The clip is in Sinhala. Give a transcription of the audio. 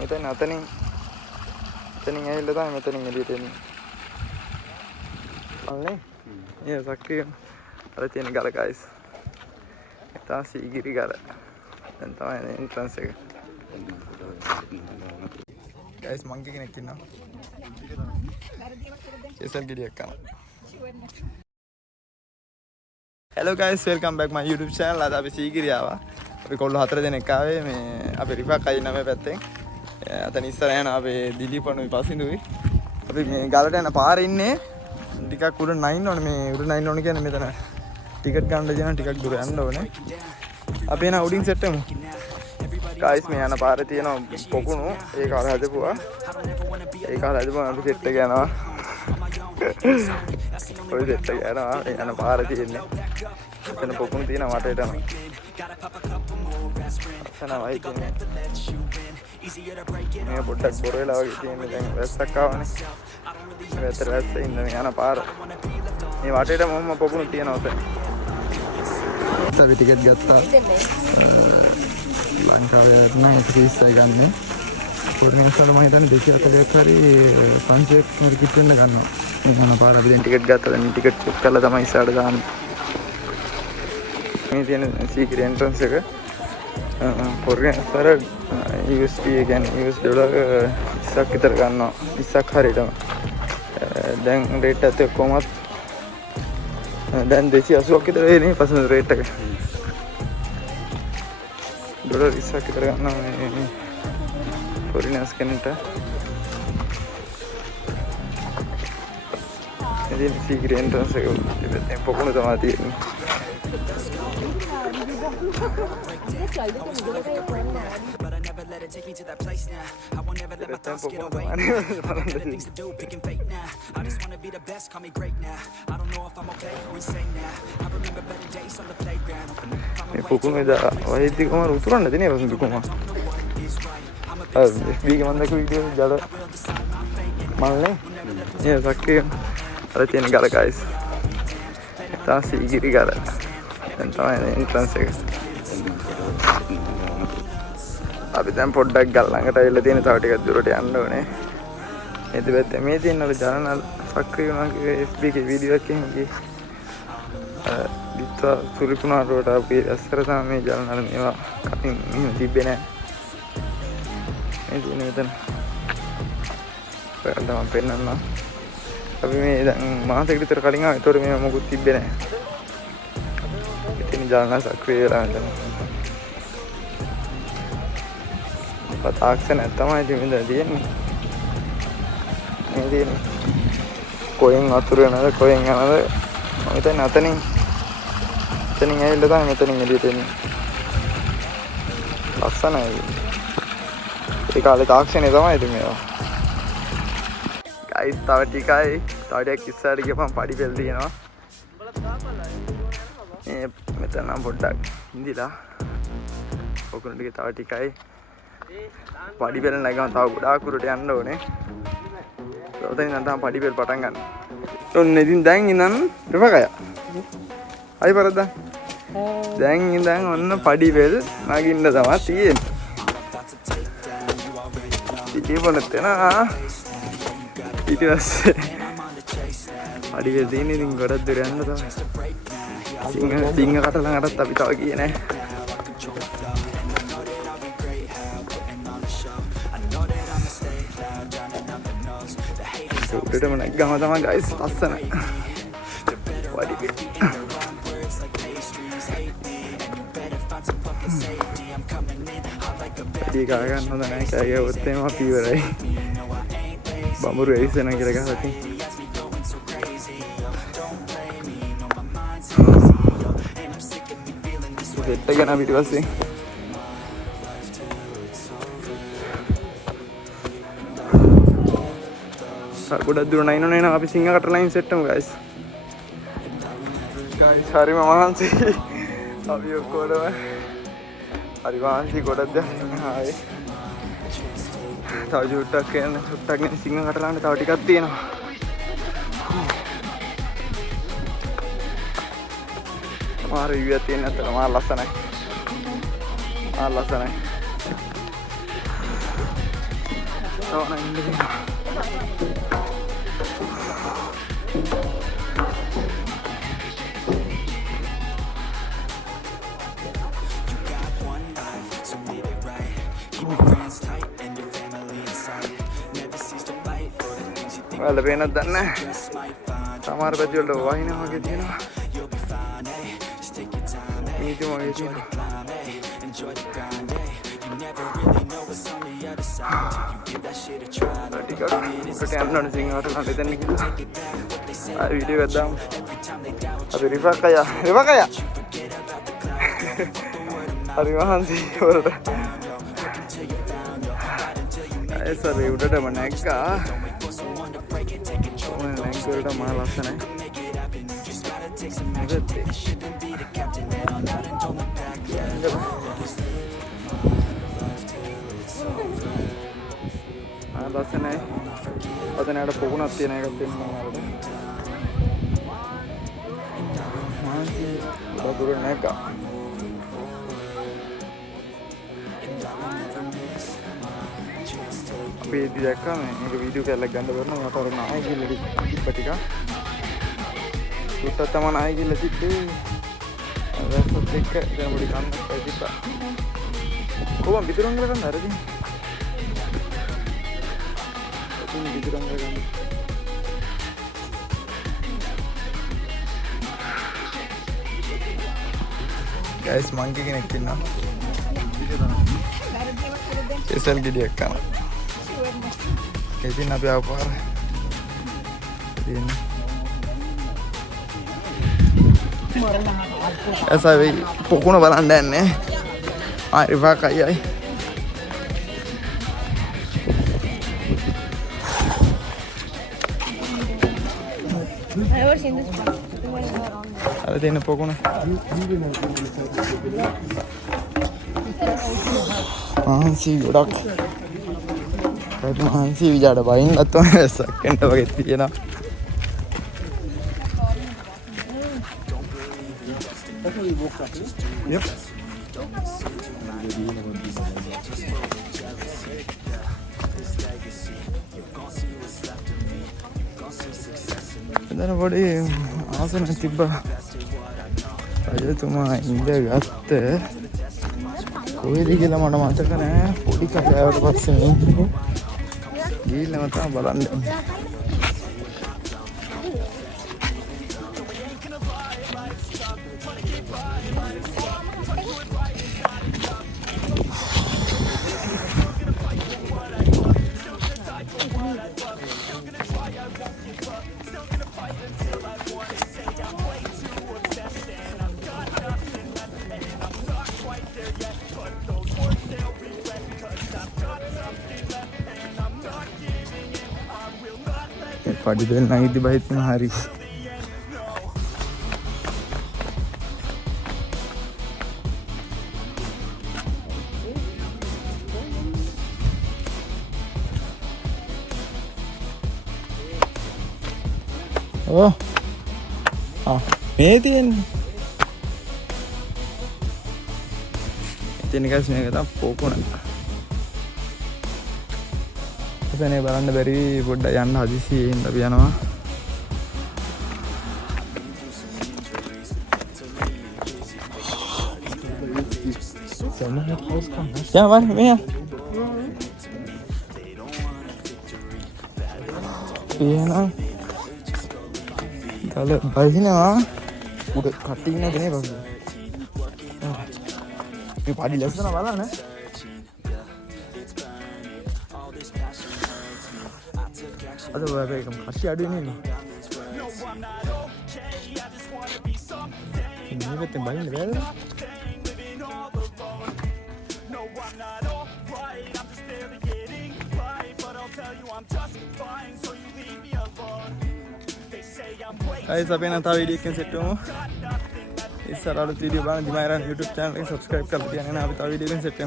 මෙතන අතනින් ඇවිල්ලා තමයි මෙතනින් එළියට එන්නේ. අල්නේ? ඒ සක්‍රිය අර තියෙන ගල guys. තා සීගිරි ගල. දැන් තමයි එන්ට්‍රන්ස් එක. guys මං කෙනෙක් ඉන්නවා. කෙසල් ගෙඩියක් කනවා. Hello guys, welcome back my YouTube channel. අද අපි සීගිරි ආවා. අපි කොල්ල 4 දෙනෙක් ආවේ මේ අපේ රිෆක් අයියා නම පැත්තෙන්. අතන ඉස්සර යන අපේ දිලීපණුයි පසින්දුයි. අපි මේ ගලට යන පාරේ ඉන්නේ. ටිකක් උඩ නයින් ඕනේ මේ උඩ නයින් ඕනේ කියන්නේ මෙතන ටිකට් ගන්න දෙනවා ටිකක් දුර යන්න ඕනේ. අපි එන උඩින් සෙට් වෙමු. guys මේ යන පාරේ තියෙන පොකුණු ඒක අර හදපුවා. ඒක අර හදපුවා අපි සෙට් එක යනවා. ඔය සෙට් එක යනවා යන පාරේ තියෙන්නේ. එතන පොකුණු තියෙන වටේටම. අසනවයි තියෙන්නේ. මේ පොඩ්ඩක් බොර වෙලා වගේ තියෙන්නේ දැන් වැස්සක් ආවනේ. වැතර වැස්ස ඉන්න යන පාර. මේ වටේටම මොම්ම පොකුණු තියෙනවා උතන. අපි ටිකට් ගත්තා. ලංකාවේ නම් 30යි ගන්න. පොඩ්ඩක් මම හිතන්නේ 240ක් හරි 500ක් ටිකට් වෙන්න ගන්නවා. මේ යන පාර අපි දැන් ටිකට් ගත්තා. දැන් ටිකට් චෙක් කරලා තමයි ඉස්සරහට දාන්නේ. මේ තියෙන සීක්‍රට් එන්ට්‍රන්ස් එක. පොර්ගන්සර USD කියන්නේ US ඩොලර් 20ක් විතර ගන්නවා 20ක් හරියටම දැන් රේට් එක කොහොමද දැන් 280ක් විතර වෙන්නේ පසුන රේට් එක ඩොලර් 20ක් විතර ගන්නවා මේ ෆොරිනර්ස් කෙනෙක්ට ඉතින් සීක්‍රට් එන්ට්‍රන්ස් එක ඉතින් පොකුණු තමයි තියෙන්නේ But I never let it take me to that place now. I won't ever let my thoughts get away. I got better things to do, picking fate now. I just wanna be the best, call me great now. I don't know if I'm okay or insane now. I remember better days on the playground. මේ පොකුණු එදා වහිද්දි කොහමද උතුරන්නද නේ වසන්ත කොහමද? FB එක මම දැක්ක වීඩියෝ ජල මල්නේ. ඒ සක්‍රිය අර තියෙන ගල guys. තා සීගිරි ගල. දැන් තමයි එන්ට්‍රන්ස් එක. අපි දැන් පොඩ්ඩක් ගල් ළඟට ඇවිල්ලා තියෙන තව ටිකක් දුරට යන්න ඕනේ. මේ දෙපැත්තේ මේ තියෙන අර ජනරල් සක්‍රිය වුණා කියේ FB එකේ වීඩියෝ එකකින් ගියේ. දිත්ත සුරිකුණාට අපි ඇස්සර තමයි මේ ජනරල් මේවා කටින් මෙහෙම තිබ්බේ නැහැ. මේ තියෙන මෙතන. ඔයාලට මම පෙන්නන්නම්. අපි මේ දැන් මාසෙකට විතර කලින් ආවා. ඒතකොට මේ මොකුත් තිබ්බේ නැහැ. ඉතින් ජනරල් සක්‍රිය වෙලා නැතන. තාක්ෂණයක් තමයි ඉතින් මෙතන තියෙන්නේ. මේ තියෙන්නේ. කොහෙන් වතුර යනද කොහෙන් යනද මම හිතන්නේ අතනින් ඇවිල්ලා තමයි මෙතනින් එළියට එන්නේ. ලස්සනයි. ඒ කාලේ තාක්ෂණය තමයි ඉතින් මේවා. guys තව ටිකයි ටිකක් ඉස්සරහට ගියපම් පඩි පෙළ තියෙනවා. මේ මෙතන නම් පොඩ්ඩක් ඉඳිලා ඔකුණු ටික තව ටිකයි පඩි පෙළ නැගම තව ගොඩාක් උඩට යන්න ඕනේ. ඔතනින් නම් තමයි පඩි පෙළ පටන් ගන්න. ඔන්න ඉතින් දැන් ඉඳන් රිෆකය. අයි පරද්ද. දැන් ඉඳන් ඔන්න පඩි පෙළ නගින්න තමයි තියෙන්නේ. ඉතින් පොනත් එනවා. ඊට පස්සේ පඩි පෙළ තියෙන ඉතින් ගොඩක් දුර යන්න තමයි. සිංහ කට ළඟටත් අපි තව ගියේ නැහැ. උඩටම නැග්ගම තමයි guys ලස්සන. වැඩි ගා ගන්න හොඳ නැහැ. කෑගේ ඔත් එම අපි ඉවරයි. බඹරු එයිසන කියලා ගහලා තියෙනවා. සෙට් එක යන පිටිපස්සේ ගොඩක් දුර නයින් ඕනේ නම් අපි සිංහකට ලයින් සෙට් කරමු guys. guys හරිම මහන්සි. අපි ඔක්කොම හරි මහන්සි ගොඩක් දැන් ආයේ. තව චුට්ටක් යන චුට්ටක් නේ සිංහකට ළඟ තව ටිකක් තියෙනවා. මාර view එක තියෙන අතර මාර ලස්සනයි. මාර ලස්සනයි. තවන ඉන්න දෙනවා. ඔයාලා පේනවද දන්නේ නැහැ. සමහර පැති වලට වහිනා වගේ තියෙනවා. මේක වගේ තියෙනවා. ටිකක් උඩට යන්න ඕනේ සිංහවට නම් දෙන්න කියලා. ආ වීඩියෝ එකක් දාමු. අපි රිෆාක් අයියා. හරි මහන්සි වලට. ඒ සරේ උඩටම නැග්ගා. නැග්ගොල්ට මහ ලස්සනයි. ලස්සනයි. අතනට පොකුණක් තියෙන එකක් තියෙනවා වලට. මාන්සි බබුර නැග්ගා. අපි ඉදි දැක්කම මේක වීඩියෝ එකක් ගන්න බරනවා. මට අර නායි කියලා තිබ්බ ටික. සුට්ට තමයි නායි කියලා තිබ්බේ. රසත් එක්ක දැන් පොඩි කන්නක් තිබ්බා. කොහොම විතරක් කරගන්න හරිද? guys monkey කෙනෙක් ඉන්නවා. කෙසල් ගෙඩියක් කනවා. ඉතින් අපි ආපහු ඉතින් ඇසයි පොකුණ බලන්න යන්නේ. රිෆාක් අයියයි. Ada තියෙන පොකුණ. මහන්සි ගොඩක්. ඒත් මහන්සි විජාට බයින්නත් ඕනේ වැස්සක් එන්න වගේ තියෙනවා. Yep. එතන පොඩි ආසන තිබ්බා. රජතුමා ඉඳගත්ත කොහෙද කියලා මට මතක නෑ. පොඩි කතාවට පස්සේ ගිහිල්ලා මම බලන්න. Padi bel nangis di bawah tengah hari. Oh, median. Ini guys, ini kita pokoknya. එතනේ බලන්න බැරි පොඩ්ඩක් යන්න හදිසියේ ඉඳ අපි යනවා. Ja, warte, mehr. Genau. Kalau bayinya, udah cuttingnya gini bagus. Ini padi langsung apa lah, ne? Ada berapa ekor? Masih ada ini nih. Ini betul banyak kan? Guys, sampai nanti video kan setu. Is video bang di YouTube channel subscribe कर दिया ना अभी तो video kan setu.